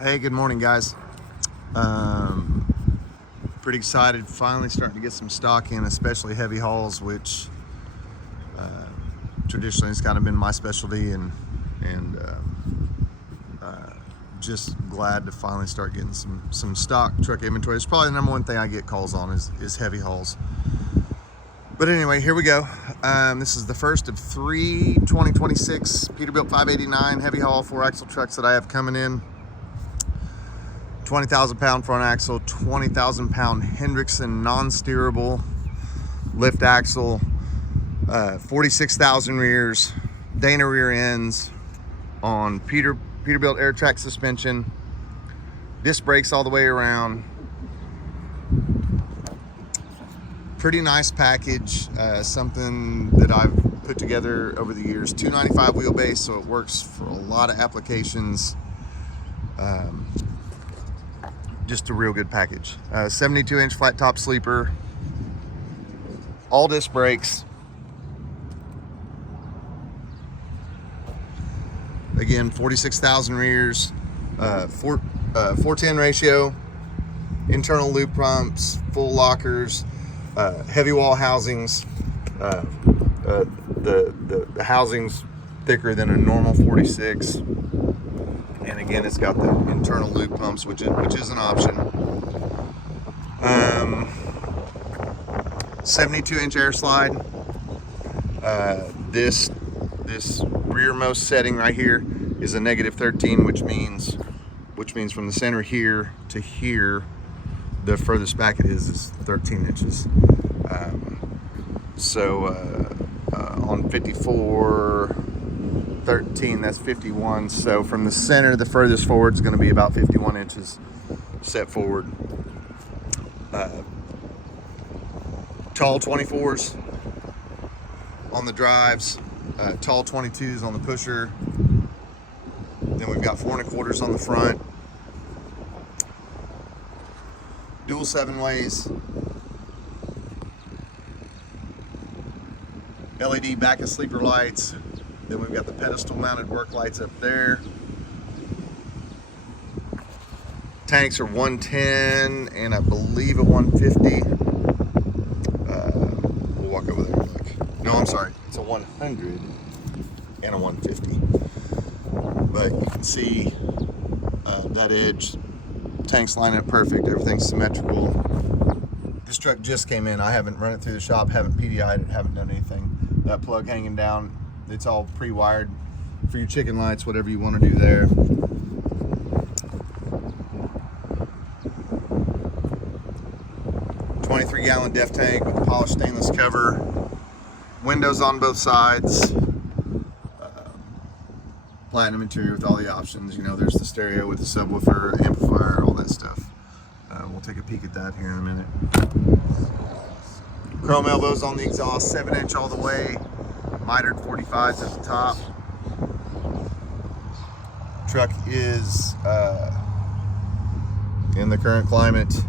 Hey, good morning, guys. Pretty excited, finally starting to get some stock in, especially heavy hauls, which traditionally has kind of been my specialty, and just glad to finally start getting some stock truck inventory. It's probably the number one thing I get calls on is heavy hauls. But anyway, here we go. This is the first of 3 2026 Peterbilt 589 heavy haul 4-axle trucks that I have coming in. 20,000 pound front axle, 20,000 pound Hendrickson non-steerable lift axle, 46,000 rears, Dana rear ends on Peterbilt Air Trac suspension, disc brakes all the way around. Pretty nice package, something that I've put together over the years. 295 wheelbase, so it works for a lot of applications. Just a real good package. 72-inch flat top sleeper, all disc brakes. Again, 46,000 rears, 410 ratio, internal lube pumps, full lockers, heavy wall housings. The housing's thicker than a normal 46. And again, it's got the internal lube pumps, which is an option. 72-inch air slide. This rearmost setting right here is a -13, which means from the center here to here, the furthest back it is 13 inches. On 54, 13, that's 51. So from the center, the furthest forward is going to be about 51 inches set forward. Tall 24s on the drives, tall 22s on the pusher. Then we've got 4 1/4s on the front. Dual 7-ways. LED back of sleeper lights. Then we've got the pedestal mounted work lights up there. Tanks are 110 and I believe a 150. We'll walk over there and look. No, I'm sorry. It's a 100 and a 150. But you can see that edge. Tanks line up perfect. Everything's symmetrical. This truck just came in. I haven't run it through the shop, haven't PDI'd it, haven't done anything. That plug hanging down, it's all pre-wired for your chicken lights, whatever you want to do there. $23-gallon def tank with a polished stainless cover, windows on both sides, platinum interior with all the options. You know, there's the stereo with the subwoofer, amplifier, all that stuff. We'll take a peek at that here in a minute. Chrome elbows on the exhaust, 7-inch all the way, mitered 45s at the top. Truck is, in the current climate,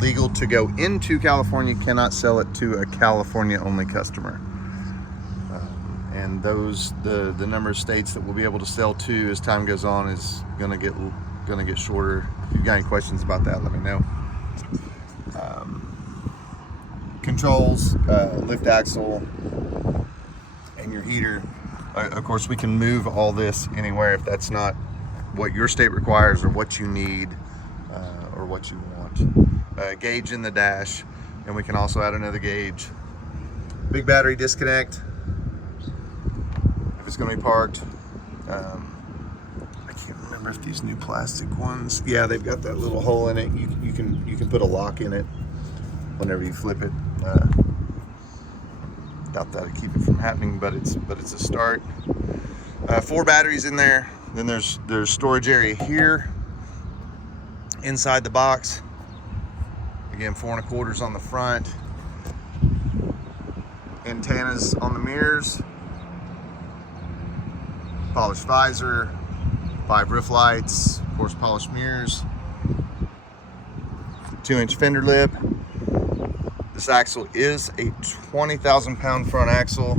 legal to go into California, cannot sell it to a California-only customer. And the number of states that we'll be able to sell to as time goes on is gonna get shorter. If you've got any questions about that, let me know. Controls, lift axle, and your heater. Of course, we can move all this anywhere if that's not what your state requires or what you need or what you want. Gauge in the dash, and we can also add another gauge. Big battery disconnect if it's going to be parked. I can't remember if these new plastic ones, yeah, they've got that little hole in it. You can put a lock in it whenever you flip it. Doubt that'll keep it from happening, but it's a start. 4 batteries in there. Then there's storage area here inside the box. Again, 4 1/4s on the front. Antennas on the mirrors. Polished visor. 5 roof lights. Of course, polished mirrors. 2-inch fender lip. This axle is a 20,000 pound front axle,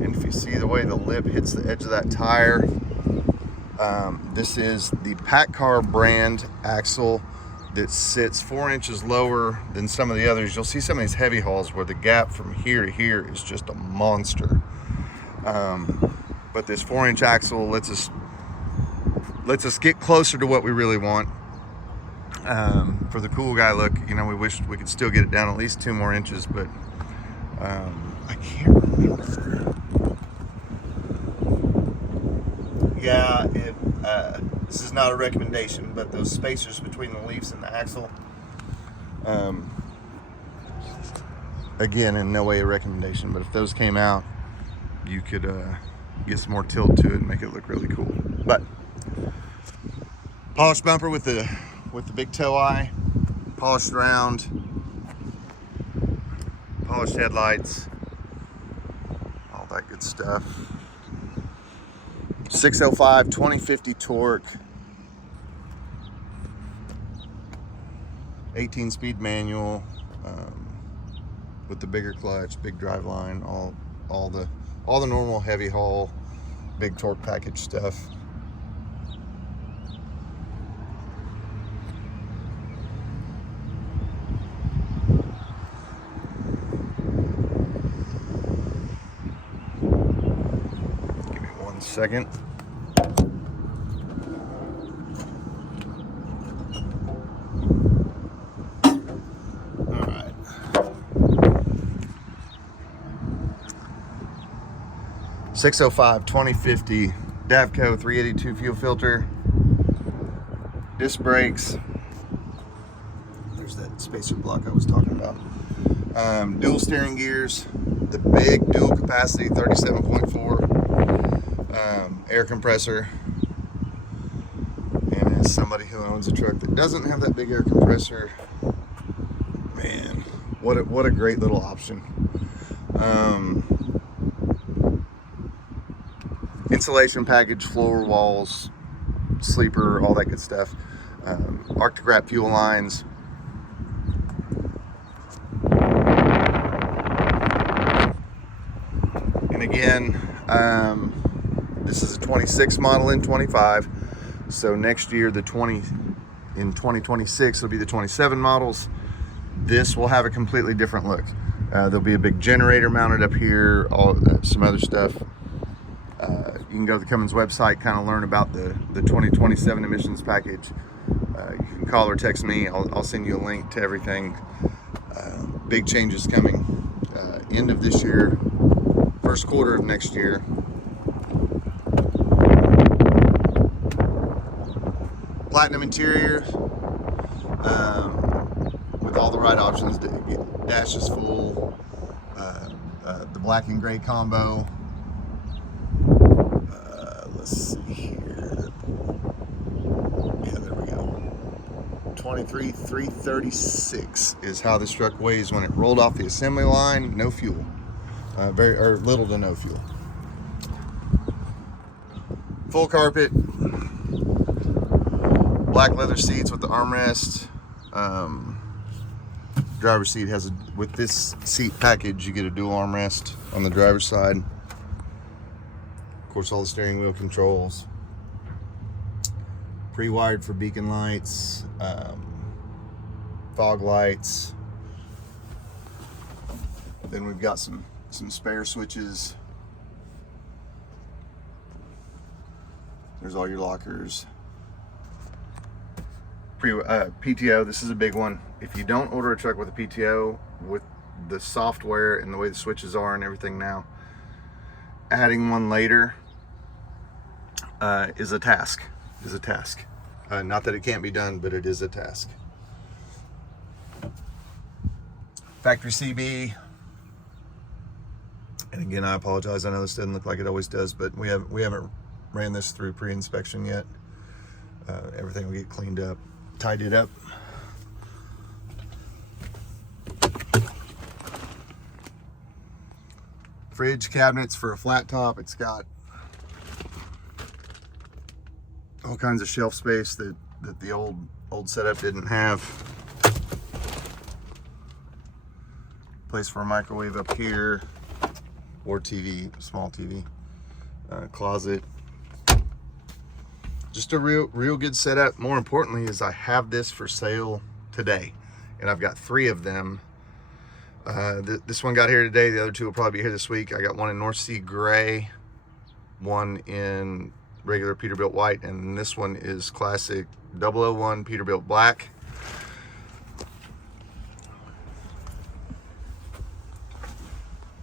and if you see the way the lip hits the edge of that tire, This is the PACCAR brand axle that sits 4 inches lower than some of the others. You'll see some of these heavy hauls where the gap from here to here is just a monster. But this 4-inch axle lets us get closer to what we really want. For the cool guy look, you know, we wish we could still get it down at least 2 more inches, but I can't remember. Yeah, this is not a recommendation, but those spacers between the leaves and the axle, again, in no way a recommendation, but if those came out, you could get some more tilt to it and make it look really cool. But polished bumper with the big toe eye, polished round, polished headlights, all that good stuff. 605 2050 torque, 18-speed manual, with the bigger clutch, big drive line, all the normal heavy haul, big torque package stuff. Give me 1 second. All right. 605 2050 Davco 382 fuel filter, disc brakes. There's that spacer block I was talking about. Dual steering gears, the big dual capacity 37.4 air compressor. And as somebody who owns a truck that doesn't have that big air compressor, man, what a great little option. Insulation package, floor, walls, sleeper, all that good stuff. Arctic wrap fuel lines. And again, this is a 26 model in 25. So next year, in 2026, will be the 27 models. This will have a completely different look. There'll be a big generator mounted up here, some other stuff. You can go to the Cummins website, kind of learn about the 2027 emissions package. You can call or text me. I'll send you a link to everything. Big changes coming end of this year, first quarter of next year. Platinum interior with all the right options. Dash is full. The black and gray combo. Let's see here. Yeah, there we go. 23,336 is how this truck weighs when it rolled off the assembly line. No fuel, or little to no fuel. Full carpet, black leather seats with the armrest. Driver's seat has with this seat package, you get a dual armrest on the driver's side. Of course, all the steering wheel controls, pre-wired for beacon lights, fog lights. Then we've got some spare switches. There's all your lockers. PTO, this is a big one. If you don't order a truck with a PTO, with the software and the way the switches are and everything now, adding one later is a task. Not that it can't be done, but it is a task. Factory CB. And again, I apologize. I know this doesn't look like it always does, but we haven't ran this through pre-inspection yet. Everything will get cleaned up, tidied up. Fridge cabinets for a flat top. It's got all kinds of shelf space that the old setup didn't have. Place for a microwave up here, or TV, small TV. Closet. just a real good setup. More importantly is I have this for sale today, and I've got 3 of them. This one got here today. The other 2 will probably be here this week. I got one in Northsea Gray, one in regular Peterbilt white, and this one is classic 001 Peterbilt black.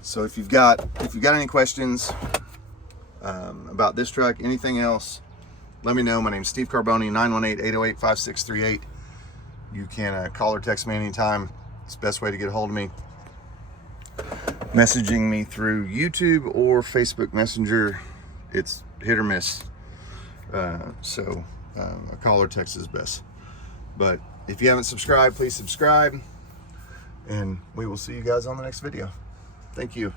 So if you've got any questions about this truck, anything else, let me know. My name's Steve Carboni, 918-808-5638. You can call or text me anytime. It's the best way to get a hold of me. Messaging me through YouTube or Facebook Messenger, it's hit or miss. So a call or text is best. But if you haven't subscribed, please subscribe. And we will see you guys on the next video. Thank you.